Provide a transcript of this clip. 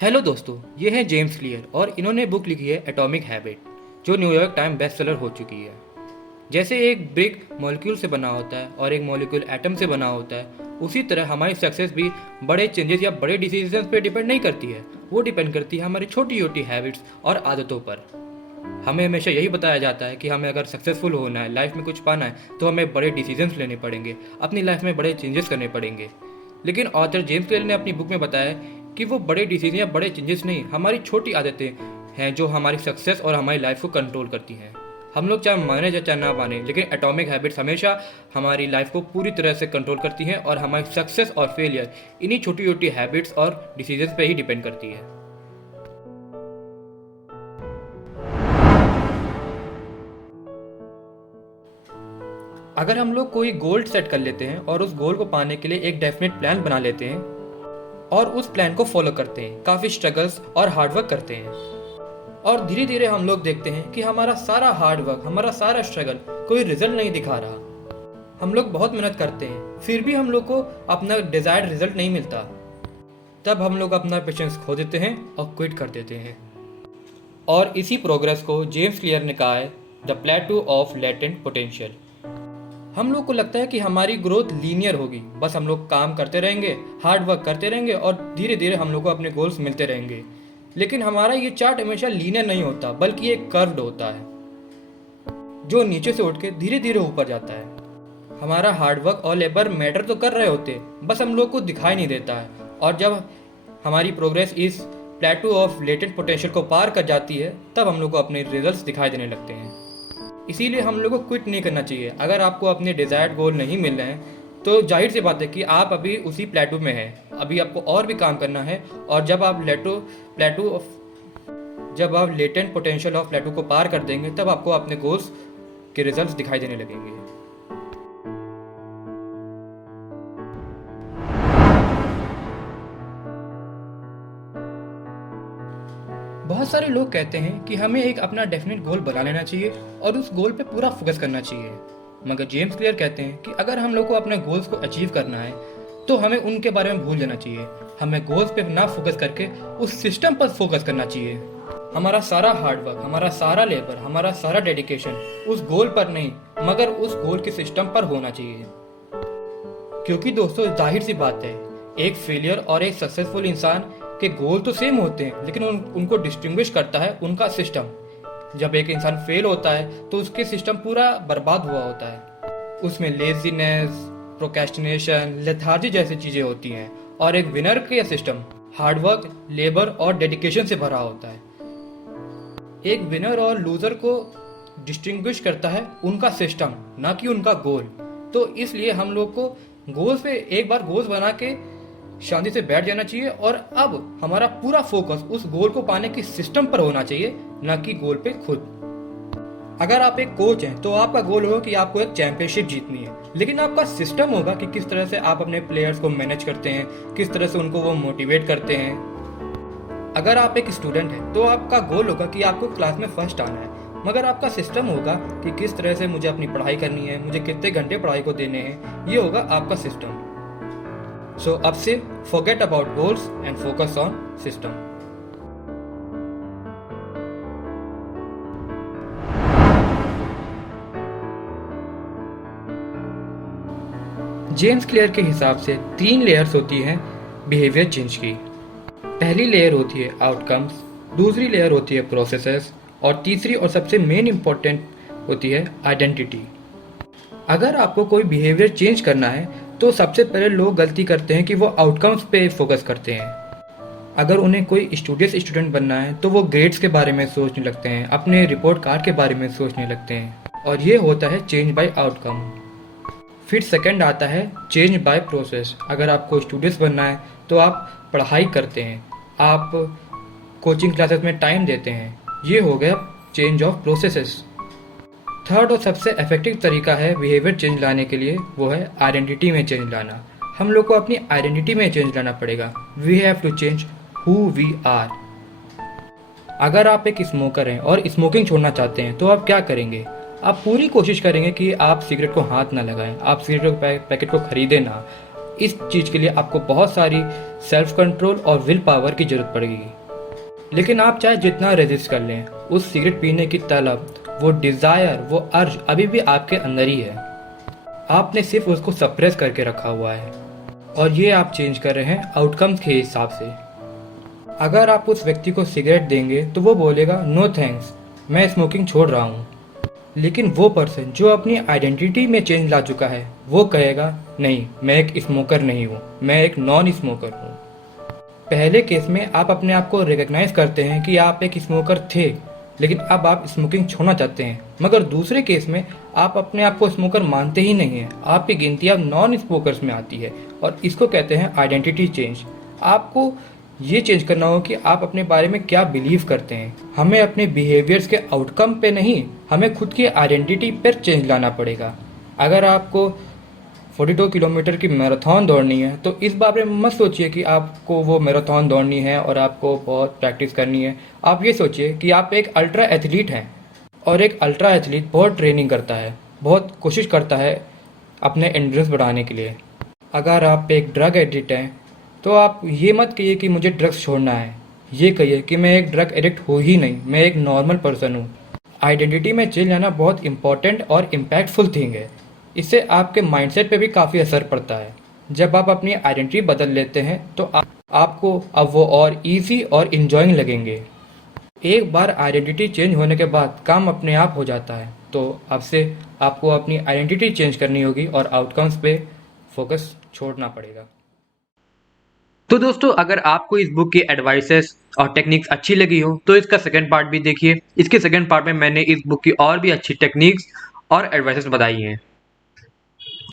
Hello दोस्तों, ये है जेम्स क्लियर और इन्होंने बुक लिखी है एटॉमिक हैबिट, जो न्यूयॉर्क टाइम बेस्ट सेलर हो चुकी है। जैसे एक ब्रिक मॉलिक्यूल से बना होता है और एक मॉलिक्यूल एटम से बना होता है, उसी तरह हमारी सक्सेस भी बड़े चेंजेस या बड़े डिसीजन पे डिपेंड नहीं करती है। वो डिपेंड करती है हमारी छोटी छोटी हैबिट्स और आदतों पर। हमें हमेशा यही बताया जाता है कि हमें अगर सक्सेसफुल होना है, लाइफ में कुछ पाना है, तो हमें बड़े डिसीजंस लेने पड़ेंगे, अपनी लाइफ में बड़े चेंजेस करने पड़ेंगे। लेकिन ऑथर जेम्स क्लियर ने अपनी बुक में बताया कि वो बड़े डिसीजन या बड़े चेंजेस नहीं, हमारी छोटी आदतें हैं जो हमारी सक्सेस और हमारी लाइफ को कंट्रोल करती हैं। हम लोग चाहे माने या चाहे ना माने, लेकिन एटॉमिक हैबिट्स हमेशा हमारी लाइफ को पूरी तरह से कंट्रोल करती हैं और हमारी सक्सेस और फेलियर इन्हीं छोटी छोटी हैबिट्स और डिसीजंस पे ही डिपेंड करती है। अगर हम लोग कोई गोल सेट कर लेते हैं और उस गोल को पाने के लिए एक डेफिनेट प्लान बना लेते हैं और उस प्लान को फॉलो करते हैं, काफ़ी स्ट्रगल्स और हार्डवर्क करते हैं, और धीरे धीरे हम लोग देखते हैं कि हमारा सारा हार्डवर्क, हमारा सारा स्ट्रगल कोई रिजल्ट नहीं दिखा रहा। हम लोग बहुत मेहनत करते हैं, फिर भी हम लोग को अपना डिजायर्ड रिजल्ट नहीं मिलता। तब हम लोग अपना पेशेंस खो देते हैं और क्विट कर देते हैं। और इसी प्रोग्रेस को जेम्स क्लियर ने कहा है द प्लेटू ऑफ लेटेंट पोटेंशियल। हम लोग को लगता है कि हमारी ग्रोथ लीनियर होगी, बस हम लोग काम करते रहेंगे, हार्ड वर्क करते रहेंगे और धीरे धीरे हम लोग को अपने गोल्स मिलते रहेंगे। लेकिन हमारा ये चार्ट हमेशा लीनियर नहीं होता, बल्कि एक कर्व्ड होता है जो नीचे से उठ के धीरे धीरे ऊपर जाता है। हमारा हार्ड वर्क और लेबर मैटर तो कर रहे होते, बस हम लोग को दिखाई नहीं देता है। और जब हमारी प्रोग्रेस इस प्लेटू ऑफ लेटेंट पोटेंशियल को पार कर जाती है, तब हम लोग को अपने रिजल्ट्स दिखाई देने लगते हैं। इसीलिए हम लोग को क्विट नहीं करना चाहिए। अगर आपको अपने डिजायर्ड गोल नहीं मिल रहे हैं, तो जाहिर सी बात है कि आप अभी उसी प्लेटू में हैं। अभी आपको और भी काम करना है, और जब आप लेटेंट पोटेंशियल ऑफ प्लेटू को पार कर देंगे, तब आपको अपने गोल्स के रिजल्ट्स दिखाई देने लगेंगे। बहुत सारे लोग कहते हैं कि हमें एक अपना डेफिनेट गोल बना लेना चाहिए और उस गोल पे पूरा फोकस करना चाहिए। मगर जेम्स क्लियर कहते हैं कि अगर हम लोग को अपने गोल्स को अचीव करना है, तो हमें उनके बारे में भूल जाना चाहिए। हमें गोल्स पे ना फोकस करके उस सिस्टम पर फोकस करना चाहिए। हमारा सारा हार्डवर्क, हमारा सारा लेबर, हमारा सारा डेडिकेशन उस गोल पर नहीं, मगर उस गोल के सिस्टम पर होना चाहिए। क्योंकि दोस्तों, जाहिर सी बात है, एक फेलियर और एक सक्सेसफुल इंसान के गोल तो सेम होते हैं, लेकिन उनको डिस्टिंग्विश करता है उनका सिस्टम। जब एक इंसान फेल होता है, तो उसके सिस्टम पूरा बर्बाद हुआ होता है। उसमें लेजीनेस, प्रोक्रेस्टिनेशन, लेथार्जी जैसी चीजें होती हैं। और एक विनर का सिस्टम हार्डवर्क, लेबर और डेडिकेशन से भरा होता है। एक विनर और लूजर को डिस्टिंग्विश करता है उनका सिस्टम, ना कि उनका गोल। तो इसलिए हम लोग को गोल्स पे एक बार गोल्स बना के शांति से बैठ जाना चाहिए, और अब हमारा पूरा फोकस उस गोल को पाने की सिस्टम पर होना चाहिए, ना कि गोल पे खुद। अगर आप एक कोच हैं, तो आपका गोल होगा कि आपको एक चैंपियनशिप जीतनी है, लेकिन आपका सिस्टम होगा कि किस तरह से आप अपने प्लेयर्स को मैनेज करते हैं, किस तरह से उनको वो मोटिवेट करते हैं। अगर आप एक स्टूडेंट हैं, तो आपका गोल होगा कि आपको क्लास में फर्स्ट आना है, मगर आपका सिस्टम होगा कि किस तरह से मुझे अपनी पढ़ाई करनी है, मुझे कितने घंटे पढ़ाई को देने हैं। ये होगा आपका सिस्टम। So अब से forget about goals and focus on system. James clear के हिसाब से 3 लेयर्स होती हैं बिहेवियर चेंज की। पहली लेयर होती है आउटकम्स, दूसरी लेयर होती है प्रोसेसेस, और तीसरी और सबसे मेन इंपॉर्टेंट होती है आइडेंटिटी। अगर आपको कोई बिहेवियर चेंज करना है, तो सबसे पहले लोग गलती करते हैं कि वो आउटकम्स पे फोकस करते हैं। अगर उन्हें कोई स्टूडियस स्टूडेंट बनना है, तो वो ग्रेड्स के बारे में सोचने लगते हैं, अपने रिपोर्ट कार्ड के बारे में सोचने लगते हैं, और ये होता है चेंज बाय आउटकम। फिर सेकंड आता है चेंज बाय प्रोसेस। अगर आपको स्टूडियस बनना है, तो आप पढ़ाई करते हैं, आप कोचिंग क्लासेस में टाइम देते हैं। ये हो गया चेंज ऑफ प्रोसेसेस। थर्ड और सबसे इफेक्टिव तरीका है बिहेवियर चेंज लाने के लिए, वो है आइडेंटिटी में चेंज लाना। हम लोग को अपनी आइडेंटिटी में चेंज लाना पड़ेगा। We have to change who we are. अगर आप एक स्मोकर हैं और स्मोकिंग छोड़ना चाहते हैं, तो आप क्या करेंगे? आप पूरी कोशिश करेंगे कि आप सिगरेट को हाथ ना लगाएं, आप सिगरेट के पैकेट को खरीदें ना, इस चीज़ के लिए आपको बहुत सारी सेल्फ कंट्रोल और विल पावर की ज़रूरत पड़ेगी। लेकिन आप चाहे जितना रेजिस्ट कर लें, उस सिगरेट पीने की तलब, वो डिज़ायर, वो अर्ज अभी भी आपके अंदर ही है। आपने सिर्फ उसको सप्रेस करके रखा हुआ है और ये आप चेंज कर रहे हैं आउटकम्स के हिसाब से। अगर आप उस व्यक्ति को सिगरेट देंगे तो वो बोलेगा नो थैंक्स, मैं स्मोकिंग छोड़ रहा हूँ। लेकिन वो पर्सन जो अपनी आइडेंटिटी में चेंज ला चुका है, वो कहेगा नहीं, मैं एक स्मोकर नहीं हूँ, मैं एक नॉन स्मोकर हूँ। पहले केस में आप अपने आप को रिकग्नाइज करते हैं कि आप एक स्मोकर थे, लेकिन अब आप स्मोकिंग छोड़ना चाहते हैं। मगर दूसरे केस में आप अपने आप को स्मोकर मानते ही नहीं हैं, आपकी गिनती अब नॉन स्मोकर्स में आती है और इसको कहते हैं आइडेंटिटी चेंज। आपको ये चेंज करना हो कि आप अपने बारे में क्या बिलीव करते हैं। हमें अपने बिहेवियर्स के आउटकम पे नहीं, हमें खुद की आइडेंटिटी पर चेंज लाना पड़ेगा। अगर आपको 42 किलोमीटर की मैराथन दौड़नी है तो इस बारे में मत सोचिए कि आपको वो मैराथन दौड़नी है और आपको बहुत प्रैक्टिस करनी है। आप ये सोचिए कि आप एक अल्ट्रा एथलीट हैं और एक अल्ट्रा एथलीट बहुत ट्रेनिंग करता है, बहुत कोशिश करता है अपने एंड्योरेंस बढ़ाने के लिए। अगर आप एक ड्रग एडिक्ट हैं तो आप ये मत कहिए कि मुझे ड्रग्स छोड़ना है, ये कहिए कि मैं एक ड्रग एडिक्ट हूँ ही नहीं, मैं एक नॉर्मल पर्सन हूँ। आइडेंटिटी में चेंज लाना बहुत इंपॉर्टेंट और इम्पैक्टफुल थिंग है। इससे आपके माइंडसेट पे भी काफ़ी असर पड़ता है। जब आप अपनी आइडेंटिटी बदल लेते हैं तो आपको अब वो और इजी और इंजॉइंग लगेंगे। एक बार आइडेंटिटी चेंज होने के बाद काम अपने आप हो जाता है। तो अब से आपको अपनी आइडेंटिटी चेंज करनी होगी और आउटकम्स पे फोकस छोड़ना पड़ेगा। तो दोस्तों, अगर आपको इस बुक की एडवाइसेस और टेक्निक्स अच्छी लगी हो तो इसका सेकंड पार्ट भी देखिए। इसके सेकंड पार्ट में मैंने इस बुक की और भी अच्छी टेक्निक्स और एडवाइसेस बताई हैं।